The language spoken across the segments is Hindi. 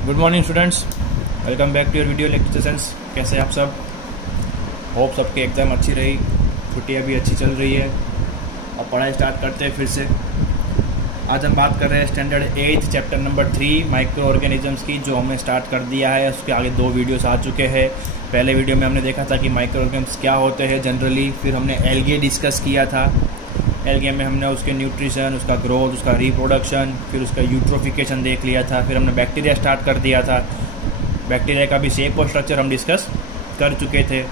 Good morning students, welcome back to your video lecture sessions. कैसे हैं आप सब? होप सबके एग्ज़ाम अच्छी रही, छुट्टियां भी अच्छी चल रही है। अब पढ़ाई स्टार्ट करते हैं फिर से। आज हम बात कर रहे हैं standard 8 chapter number 3 micro organisms की, जो हमने स्टार्ट कर दिया है। उसके आगे 2 वीडियोस आ चुके हैं। पहले वीडियो में हमने देखा था कि माइक्रो ऑर्गेनिजम्स क्या होते हैं जनरली, फिर हमने एल्गे डिस्कस किया था। एल्गे में हमने उसके न्यूट्रिशन, उसका ग्रोथ, उसका रिप्रोडक्शन, फिर उसका यूट्रोफिकेशन देख लिया था। फिर हमने बैक्टीरिया स्टार्ट कर दिया था। बैक्टीरिया का भी शेप और स्ट्रक्चर हम डिस्कस कर चुके थे।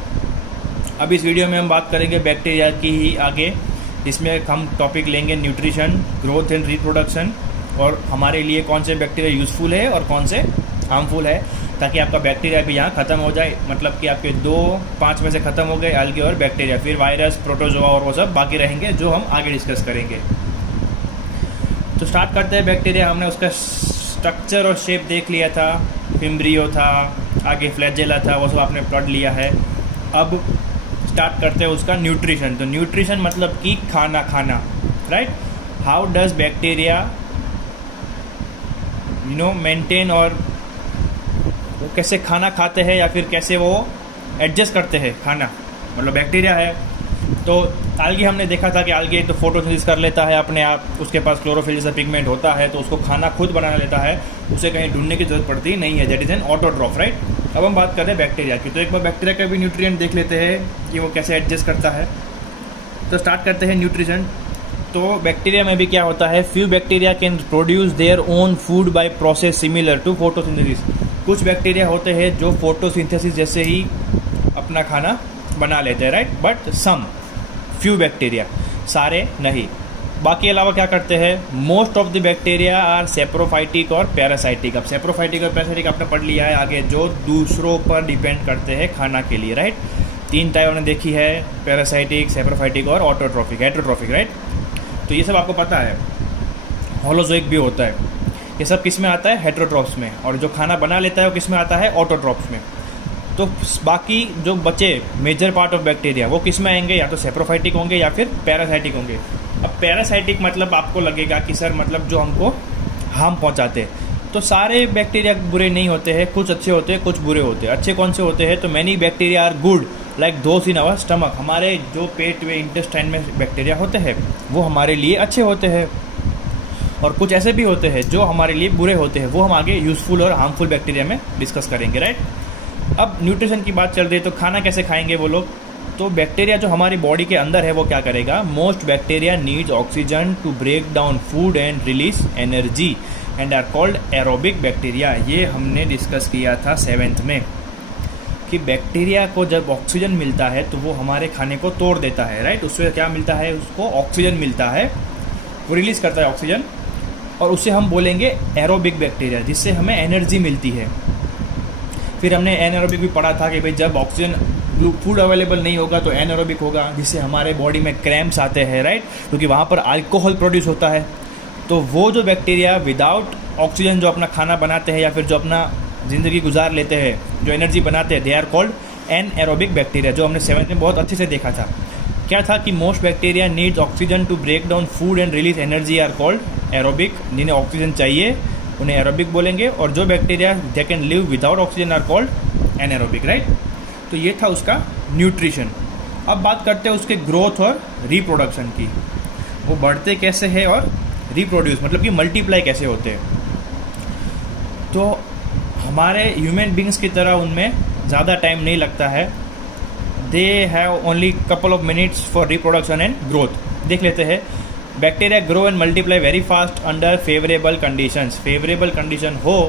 अब इस वीडियो में हम बात करेंगे बैक्टीरिया की ही आगे, जिसमें हम टॉपिक लेंगे न्यूट्रिशन, ग्रोथ एंड रिप्रोडक्शन, और हमारे लिए कौन से बैक्टीरिया यूज़फुल है और कौन से हार्मफुल है, ताकि आपका बैक्टीरिया भी यहाँ खत्म हो जाए। मतलब कि आपके 5 में से खत्म हो गए एल्गे और बैक्टीरिया, फिर वायरस, प्रोटोजोआ और वो सब बाकी रहेंगे, जो हम आगे डिस्कस करेंगे। तो स्टार्ट करते हैं बैक्टीरिया। हमने उसका स्ट्रक्चर और शेप देख लिया था। फिम्ब्रियो था, आगे फ्लैजेला था, वो सब आपने पढ़ लिया है। अब स्टार्ट करते हैं उसका न्यूट्रिशन। तो न्यूट्रिशन मतलब कि खाना खाना, right. How does bacteria maintain, और वो कैसे खाना खाते हैं या फिर कैसे वो एडजस्ट करते हैं खाना, मतलब बैक्टीरिया है। तो आल्गी हमने देखा था कि आल्गी तो फोटोसिंथेसिस कर लेता है अपने आप, उसके पास क्लोरोफिल जैसा पिगमेंट होता है, तो उसको खाना खुद बनाना लेता है, उसे कहीं ढूंढने की जरूरत पड़ती नहीं है। That is an autotroph, right. अब हम बात कर रहे हैं बैक्टीरिया की, तो एक बार बैक्टीरिया का भी न्यूट्रिएंट देख लेते हैं कि वो कैसे एडजस्ट करता है। तो स्टार्ट करते हैं न्यूट्रिशन। तो बैक्टीरिया में भी क्या होता है, few bacteria can produce their own food by process similar to photosynthesis. कुछ बैक्टीरिया होते हैं जो फोटोसिंथेसिस जैसे ही अपना खाना बना लेते हैं, right. But some few bacteria, सारे नहीं। बाकी अलावा क्या करते हैं, most of the bacteria are saprophytic और पैरासाइटिक। अब सेप्रोफाइटिक और पैरासाइटिक आपने पढ़ लिया है आगे, जो दूसरों पर डिपेंड करते हैं खाना के लिए, राइट। 3 टाइप हमने देखी है, पैरासाइटिक, सेप्रोफाइटिक और ऑटोट्रॉफिक, हेटेरोट्रॉफिक, राइट। तो ये सब आपको पता है। होलोजोइक भी होता है। ये सब किस में आता है, हेटेरोट्रॉफ्स में। और जो खाना बना लेता है वो किस में आता है, ऑटोट्रॉफ्स में। तो बाकी जो बचे मेजर पार्ट ऑफ बैक्टीरिया, वो किस में आएंगे, या तो सेप्रोफाइटिक होंगे या फिर पैरासाइटिक होंगे। अब पैरासाइटिक मतलब आपको लगेगा कि सर मतलब जो हमको हार्म पहुंचाते हैं। तो सारे बैक्टीरिया बुरे नहीं होते हैं, कुछ अच्छे होते हैं, कुछ बुरे होते हैं। अच्छे कौन से होते हैं, तो many bacteria are good like those in our stomach. हमारे जो पेट में, इंटेस्टाइन में बैक्टीरिया होते हैं वो हमारे लिए अच्छे होते हैं। और कुछ ऐसे भी होते हैं जो हमारे लिए बुरे होते हैं, वो हम आगे यूजफुल और हार्मफुल बैक्टीरिया में डिस्कस करेंगे, राइट। अब न्यूट्रिशन की बात चल रही है, तो खाना कैसे खाएंगे वो लोग। तो बैक्टीरिया जो हमारी बॉडी के अंदर है वो क्या करेगा, most bacteria needs oxygen to break down food and release energy and are called aerobic bacteria. ये हमने डिस्कस किया था 7th में, कि बैक्टीरिया को जब ऑक्सीजन मिलता है तो वो हमारे खाने को तोड़ देता है, राइट। उससे क्या मिलता है, उसको ऑक्सीजन मिलता है, वो रिलीज करता है ऑक्सीजन, और उसे हम बोलेंगे एरोबिक बैक्टीरिया, जिससे हमें एनर्जी मिलती है। फिर हमने एनएरोबिक भी पढ़ा था कि भाई जब ऑक्सीजन, फूड अवेलेबल नहीं होगा तो एनएरोबिक होगा, जिससे हमारे बॉडी में क्रैम्प्स आते हैं, राइट, क्योंकि वहाँ पर अल्कोहल प्रोड्यूस होता है। तो वो जो बैक्टीरिया विदाउट ऑक्सीजन जो अपना खाना बनाते हैं या फिर जो अपना ज़िंदगी गुजार लेते हैं, जो एनर्जी बनाते हैं, they are called anaerobic bacteria, जो हमने 7th में बहुत अच्छे से देखा था। क्या था कि most bacteria needs oxygen to break down food and release energy are called aerobic. जिन्हें ऑक्सीजन चाहिए उन्हें एरोबिक बोलेंगे, और जो bacteria they can live without oxygen are called anaerobic, right. तो ये था उसका न्यूट्रिशन। अब बात करते हैं उसके ग्रोथ और रिप्रोडक्शन की। वो बढ़ते कैसे हैं और रिप्रोड्यूस मतलब कि मल्टीप्लाई कैसे होते हैं। तो हमारे ह्यूमन बींग्स की तरह उनमें ज़्यादा टाइम नहीं लगता है। They have only couple of minutes for reproduction and growth. देख लेते हैं। Bacteria grow and multiply very fast under favourable conditions. Favourable condition हो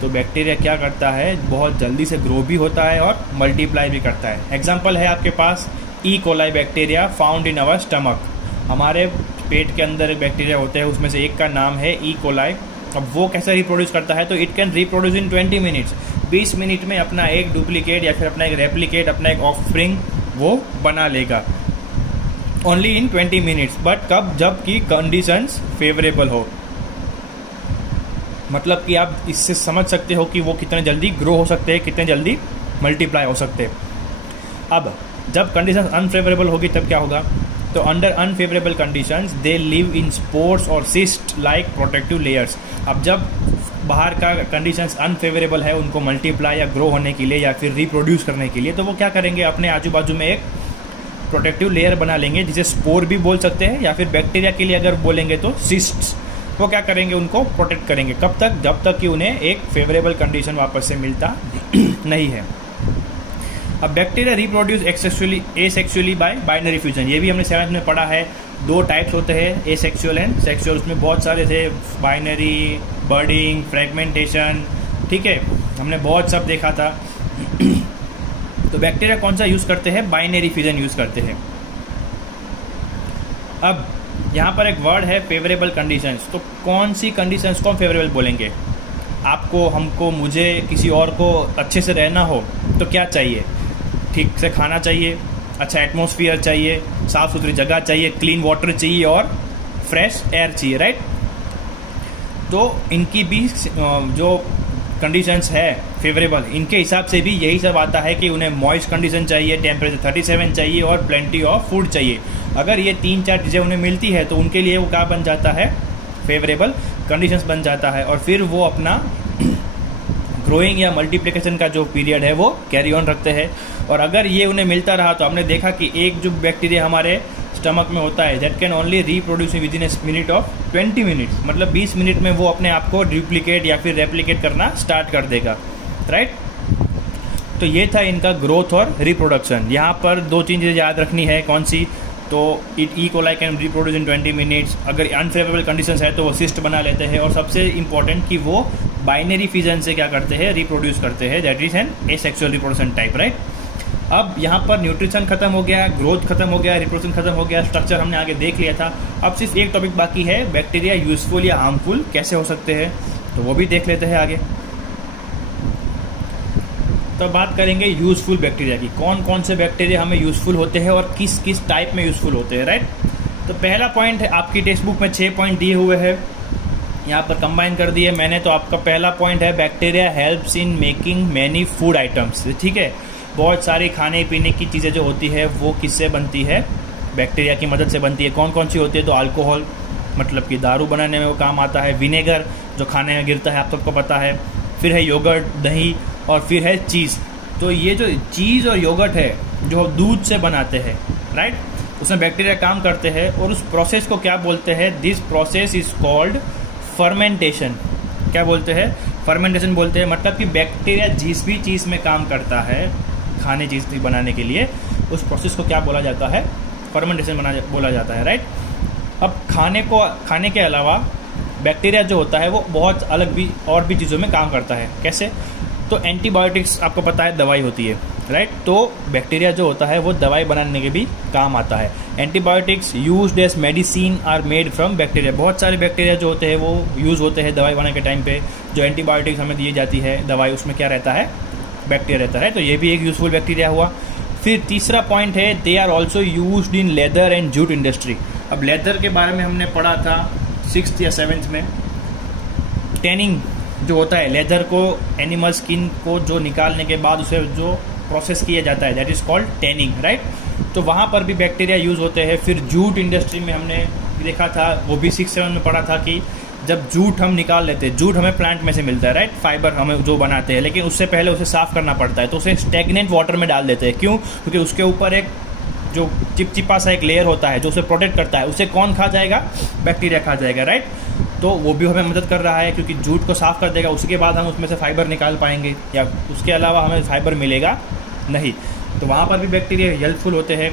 तो बैक्टीरिया क्या करता है, बहुत जल्दी से ग्रो भी होता है और मल्टीप्लाई भी करता है। एग्जाम्पल है आपके पास E coli bacteria found in our stomach. हमारे पेट के अंदर एक बैक्टीरिया होते हैं, उसमें से एक का नाम है ई कोलाई। अब वो कैसे रिप्रोड्यूस करता है, तो it can reproduce in 20 minutes. 20 minute में अपना एक डुप्लीकेट या फिर अपना एक रेप्लीकेट, अपना एक ऑफस्प्रिंग वो बना लेगा, ओनली इन 20 मिनट्स। बट कब, जब कि कंडीशंस फेवरेबल हो। मतलब कि आप इससे समझ सकते हो कि वो कितने जल्दी ग्रो हो सकते हैं, कितने जल्दी मल्टीप्लाई हो सकते हैं। अब जब कंडीशंस अनफेवरेबल होगी तब क्या होगा, तो under unfavourable conditions they live in spores और सिस्ट लाइक प्रोटेक्टिव लेयर्स। अब जब बाहर का कंडीशंस अनफेवरेबल है उनको मल्टीप्लाई या ग्रो होने के लिए या फिर रिप्रोड्यूस करने के लिए, तो वो क्या करेंगे, अपने आजू बाजू में एक प्रोटेक्टिव लेयर बना लेंगे, जिसे स्पोर भी बोल सकते हैं, या फिर बैक्टीरिया के लिए अगर बोलेंगे तो सिस्ट्स। वो क्या करेंगे, उनको प्रोटेक्ट करेंगे। कब तक, जब तक कि उन्हें एक फेवरेबल कंडीशन वापस से मिलता नहीं है। अब bacteria reproduce asexually bye binary fusion, ये भी हमने 7th में पढ़ा है। 2 टाइप्स होते हैं, एसेक्सुअल एंड सेक्सुअल। उसमें बहुत सारे थे, बाइनरी, बर्डिंग, फ्रेगमेंटेशन, ठीक है, हमने बहुत सब देखा था। तो बैक्टीरिया कौन सा यूज करते हैं, बाइनरी फ्यूजन यूज करते हैं। अब यहाँ पर एक वर्ड है फेवरेबल कंडीशंस। तो कौन सी कंडीशंस को हम फेवरेबल बोलेंगे? आपको, हमको, मुझे, किसी और को अच्छे से रहना हो तो क्या चाहिए? ठीक से खाना चाहिए, अच्छा एटमॉस्फेयर चाहिए, साफ सुथरी जगह चाहिए, क्लीन वाटर चाहिए और फ्रेश एयर चाहिए, राइट। तो इनकी भी जो कंडीशंस है फेवरेबल, इनके हिसाब से भी यही सब आता है कि उन्हें मॉइस्ट कंडीशन चाहिए, टेम्परेचर 37 चाहिए और प्लेंटी ऑफ फूड चाहिए। अगर ये 3-4 चीज़ें उन्हें मिलती है तो उनके लिए वो क्या बन जाता है, फेवरेबल कंडीशंस बन जाता है। और फिर वो अपना ग्रोइंग या मल्टीप्लिकेशन का जो पीरियड है वो कैरी ऑन रखते हैं। और अगर ये उन्हें मिलता रहा तो हमने देखा कि एक जो बैक्टीरिया हमारे स्टमक में होता है, that can only reproduce with in a minute of 20 minutes, मतलब 20 मिनट में वो अपने आप को डुप्लीकेट या फिर रेप्लिकेट करना स्टार्ट कर देगा, राइट। तो ये था इनका ग्रोथ और रिप्रोडक्शन। यहाँ पर 2 चीज़ें याद रखनी है, कौन सी? तो E coli can reproduce in 20 minutes. अगर अनफेवरेबल कंडीशंस है तो वो सिस्ट बना लेते हैं। और सबसे इंपॉर्टेंट कि वो बाइनरी फिजन से क्या करते हैं, रिप्रोड्यूस करते हैं, that is an asexual reproduction type, right. अब यहाँ पर न्यूट्रिशन खत्म हो गया, ग्रोथ खत्म हो गया, रिप्रोडक्शन खत्म हो गया, स्ट्रक्चर हमने आगे देख लिया था। अब सिर्फ एक टॉपिक बाकी है, बैक्टीरिया यूजफुल या हार्मफुल कैसे हो सकते हैं, तो वो भी देख लेते हैं आगे। तो बात करेंगे यूजफुल बैक्टीरिया की, कौन कौन से बैक्टीरिया हमें यूजफुल होते हैं और किस किस टाइप में यूजफुल होते हैं, राइट। तो पहला पॉइंट है, आपकी टेक्स्ट बुक में 6 पॉइंट दिए हुए हैं, यहाँ पर कंबाइन कर दिए मैंने। तो आपका पहला पॉइंट है, bacteria helps in making many food items, ठीक है। बहुत सारी खाने पीने की चीज़ें जो होती है वो किससे बनती है, बैक्टीरिया की मदद से बनती है। कौन कौन सी होती है? तो अल्कोहल, मतलब कि दारू बनाने में वो काम आता है। विनेगर, जो खाने में गिरता है, आप सबको पता है। फिर है योगर्ट, दही, और फिर है चीज़। तो ये जो चीज़ और योगर्ट है जो दूध से बनाते हैं, राइट, उसमें बैक्टीरिया काम करते हैं। और उस प्रोसेस को क्या बोलते हैं? This process is called fermentation. क्या बोलते हैं? फर्मेंटेशन बोलते हैं। मतलब कि बैक्टीरिया जिस भी चीज़ में काम करता है खाने चीज़ बनाने के लिए, उस प्रोसेस को क्या बोला जाता है? फर्मेंटेशन बोला जाता है, राइट। अब खाने के अलावा बैक्टीरिया जो होता है वो बहुत अलग भी और भी चीज़ों में काम करता है। कैसे? तो एंटीबायोटिक्स आपको पता है दवाई होती है, राइट। तो बैक्टीरिया जो होता है वो दवाई बनाने के भी काम आता है। Antibiotics used as medicine are made from bacteria. बहुत सारे बैक्टीरिया जो होते हैं वो यूज़ होते हैं दवाई बनाने के टाइम पे। जो एंटीबायोटिक्स हमें दी जाती है दवाई, उसमें क्या रहता है? बैक्टीरिया रहता है। तो ये भी एक यूजफुल बैक्टीरिया हुआ। फिर तीसरा पॉइंट है, they are also used in leather and jute industry. अब लेदर के बारे में हमने पढ़ा था 6th या 7th में। टैनिंग जो होता है, लेदर को, एनिमल स्किन को जो निकालने के बाद उसे जो प्रोसेस किया जाता है, that is called tanning, right. तो वहाँ पर भी बैक्टीरिया यूज़ होते हैं। फिर जूट इंडस्ट्री में हमने देखा था, वो भी 6-7 में पढ़ा था कि जब जूट हम निकाल लेते हैं, जूट हमें प्लांट में से मिलता है, राइट, फाइबर हमें जो बनाते हैं, लेकिन उससे पहले उसे साफ करना पड़ता है। तो उसे स्टेगनेंट वाटर में डाल देते हैं। क्यों? क्योंकि उसके ऊपर एक जो चिपचिपा सा एक लेयर होता है जो उसे प्रोटेक्ट करता है। उसे कौन खा जाएगा? बैक्टीरिया खा जाएगा, राइट। तो वो भी हमें मदद कर रहा है क्योंकि जूट को साफ कर देगा, उसके बाद हम उसमें से फाइबर निकाल पाएंगे, या उसके अलावा हमें फाइबर मिलेगा नहीं। तो वहाँ पर भी बैक्टीरिया हेल्पफुल होते हैं।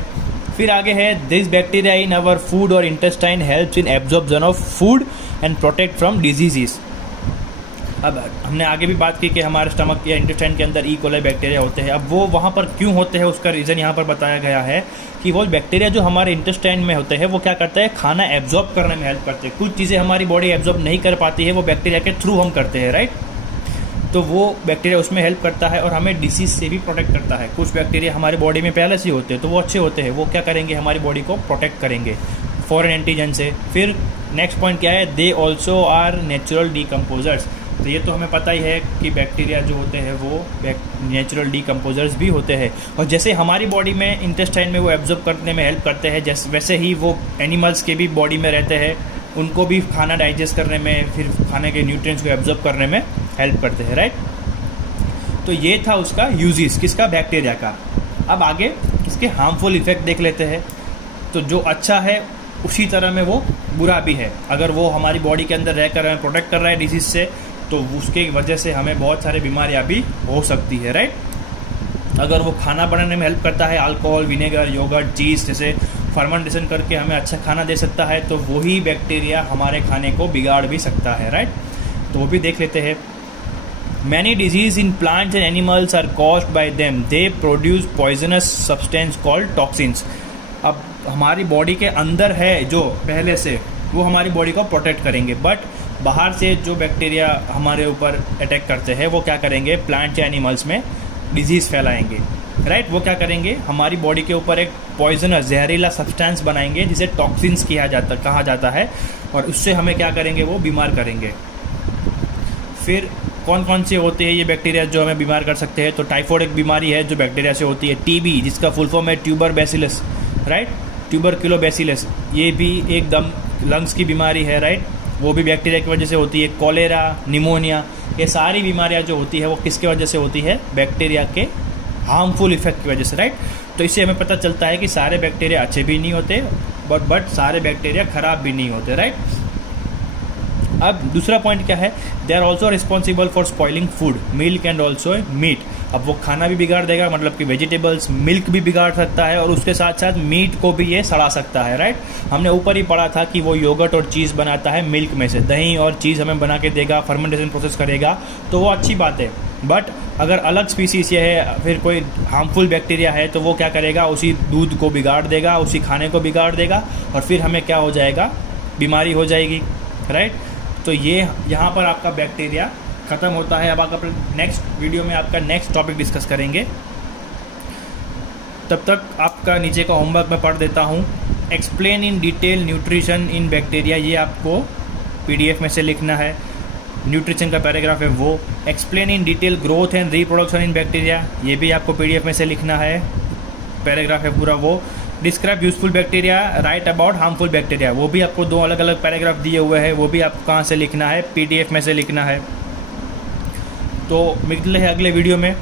फिर आगे है, this bacteria in our food और intestine helps in absorption of food and protect from diseases. अब हमने आगे भी बात की कि हमारे स्टमक या इंटेस्टाइन के अंदर ई कोलाई बैक्टीरिया होते हैं। अब वो वहाँ पर क्यों होते हैं, उसका रीज़न यहाँ पर बताया गया है कि वो बैक्टीरिया जो हमारे इंटेस्टाइन में होते हैं वो क्या करते हैं? खाना एब्जॉर्ब करने में हेल्प करते हैं। कुछ चीज़ें हमारी बॉडी एब्जॉर्ब नहीं कर पाती है, वो बैक्टीरिया के थ्रू हम करते हैं, राइट। तो वो बैक्टीरिया उसमें हेल्प करता है और हमें डिसीज से भी प्रोटेक्ट करता है। कुछ बैक्टीरिया हमारी बॉडी में पहले से ही होते हैं तो वो अच्छे होते हैं, वो क्या करेंगे? हमारी बॉडी को प्रोटेक्ट करेंगे फॉरेन एंटीजन से। फिर नेक्स्ट पॉइंट क्या है? They also are natural decomposers. तो ये तो हमें पता ही है कि बैक्टीरिया जो होते हैं वो नेचुरल डीकम्पोजर्स भी होते हैं। और जैसे हमारी बॉडी में इंटेस्टाइन में वो एब्जॉर्ब करने में हेल्प करते हैं, जैसे वैसे ही वो एनिमल्स के भी बॉडी में रहते हैं, उनको भी खाना डाइजेस्ट करने में, फिर खाने के न्यूट्रिएंट्स को एब्जॉर्ब करने में हेल्प करते हैं, राइट। तो ये था उसका यूजेस, किसका, बैक्टीरिया का। अब आगे इसके हार्मफुल इफेक्ट देख लेते हैं। तो जो अच्छा है उसी तरह में वो बुरा भी है। अगर वो हमारी बॉडी के अंदर रहकर हमें प्रोटेक्ट कर रहा है डिजीज से, तो उसके वजह से हमें बहुत सारी बीमारियां भी हो सकती है, राइट। अगर वो खाना बनाने में हेल्प करता है, अल्कोहल, विनेगर, योगर्ट, चीज़ जैसे फर्मेंटेशन करके हमें अच्छा खाना दे सकता है, तो वही बैक्टीरिया हमारे खाने को बिगाड़ भी सकता है, राइट। तो वो भी देख लेते हैं। Many disease in plants and animals are caused by them, they produce poisonous substance called toxins. अब हमारी बॉडी के अंदर है जो पहले से, वो हमारी बॉडी को प्रोटेक्ट करेंगे, बट बाहर से जो बैक्टीरिया हमारे ऊपर अटैक करते हैं वो क्या करेंगे, प्लांट या एनिमल्स में डिजीज़ फैलाएंगे, राइट। वो क्या करेंगे, हमारी बॉडी के ऊपर एक पॉइजनस, जहरीला सब्सटेंस बनाएंगे जिसे टॉक्सिन्स कहा जाता है, और उससे हमें क्या करेंगे, वो बीमार करेंगे। फिर कौन कौन से होते हैं ये बैक्टीरिया जो हमें बीमार कर सकते हैं। तो टाइफॉइड एक बीमारी है जो बैक्टीरिया से होती है। टीबी, जिसका फुल फॉर्म है ट्यूबर बैसिलस, राइट, ट्यूबरक्यूलोबैसिलस, ये भी एक दम लंग्स की बीमारी है, राइट, वो भी बैक्टीरिया की वजह से होती है। कॉलेरा, निमोनिया, ये सारी बीमारियां जो होती है वो किसके वजह से होती है, बैक्टीरिया के हार्मफुल इफेक्ट की वजह से, राइट। तो इससे हमें पता चलता है कि सारे बैक्टीरिया अच्छे भी नहीं होते, बट सारे बैक्टीरिया खराब भी नहीं होते, राइट। अब दूसरा पॉइंट क्या है, they are also responsible for spoiling food, milk and also meat. अब वो खाना भी बिगाड़ देगा, मतलब कि वेजिटेबल्स, मिल्क भी बिगाड़ सकता है, और उसके साथ साथ मीट को भी ये सड़ा सकता है, राइट। हमने ऊपर ही पढ़ा था कि वो योगर्ट और चीज़ बनाता है मिल्क में से, दही और चीज़ हमें बना के देगा, फर्मेंटेशन प्रोसेस करेगा, तो वो अच्छी बात है। बट अगर अलग स्पीसीज है, फिर कोई हार्मफुल बैक्टीरिया है, तो वो क्या करेगा, उसी दूध को बिगाड़ देगा, उसी खाने को बिगाड़ देगा, और फिर हमें क्या हो जाएगा, बीमारी हो जाएगी, राइट। तो ये यहाँ पर आपका बैक्टीरिया ख़त्म होता है। अब आप नेक्स्ट वीडियो में आपका नेक्स्ट टॉपिक डिस्कस करेंगे। तब तक आपका नीचे का होमवर्क मैं पढ़ देता हूँ। Explain in detail nutrition in bacteria, ये आपको पीडीएफ में से लिखना है। न्यूट्रिशन का पैराग्राफ है वो। Explain in detail growth and reproduction in bacteria, ये भी आपको पीडीएफ में से लिखना है, पैराग्राफ है पूरा वो। Describe useful bacteria, right about harmful bacteria, वो भी आपको 2 अलग अलग पैराग्राफ दिए हुए हैं, वो भी आपको कहाँ से लिखना है, पीडीएफ में से लिखना है। तो मिलते हैं अगले वीडियो में,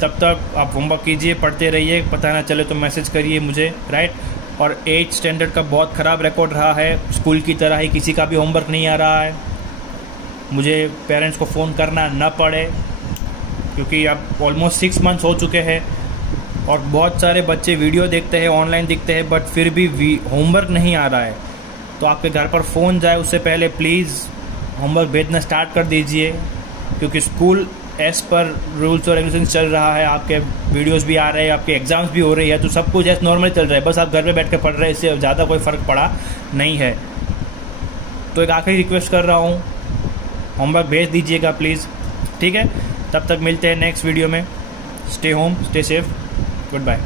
तब तक आप होमवर्क कीजिए, पढ़ते रहिए, पता ना चले तो मैसेज करिए मुझे, राइट। और 8th स्टैंडर्ड का बहुत ख़राब रिकॉर्ड रहा है, स्कूल की तरह ही किसी का भी होमवर्क नहीं आ रहा है। मुझे पेरेंट्स को फ़ोन करना न पड़े, क्योंकि अब ऑलमोस्ट 6 मंथ्स हो चुके हैं, और बहुत सारे बच्चे वीडियो देखते हैं, ऑनलाइन दिखते हैं, बट फिर भी होमवर्क नहीं आ रहा है। तो आपके घर पर फ़ोन जाए उससे पहले प्लीज़ होमवर्क भेजना स्टार्ट कर दीजिए, क्योंकि स्कूल एज पर रूल्स और रेगुलेशंस चल रहा है, आपके वीडियोस भी आ रहे हैं, आपके एग्ज़ाम्स भी हो रही है, तो सब कुछ एज नॉर्मल चल रहा है, बस आप घर पे बैठ के पढ़ रहे हैं, इससे ज़्यादा कोई फ़र्क पड़ा नहीं है। तो एक आखिरी रिक्वेस्ट कर रहा हूँ, होमवर्क भेज दीजिएगा प्लीज़, ठीक है। तब तक मिलते हैं नेक्स्ट वीडियो में। Stay home, stay safe, good bye.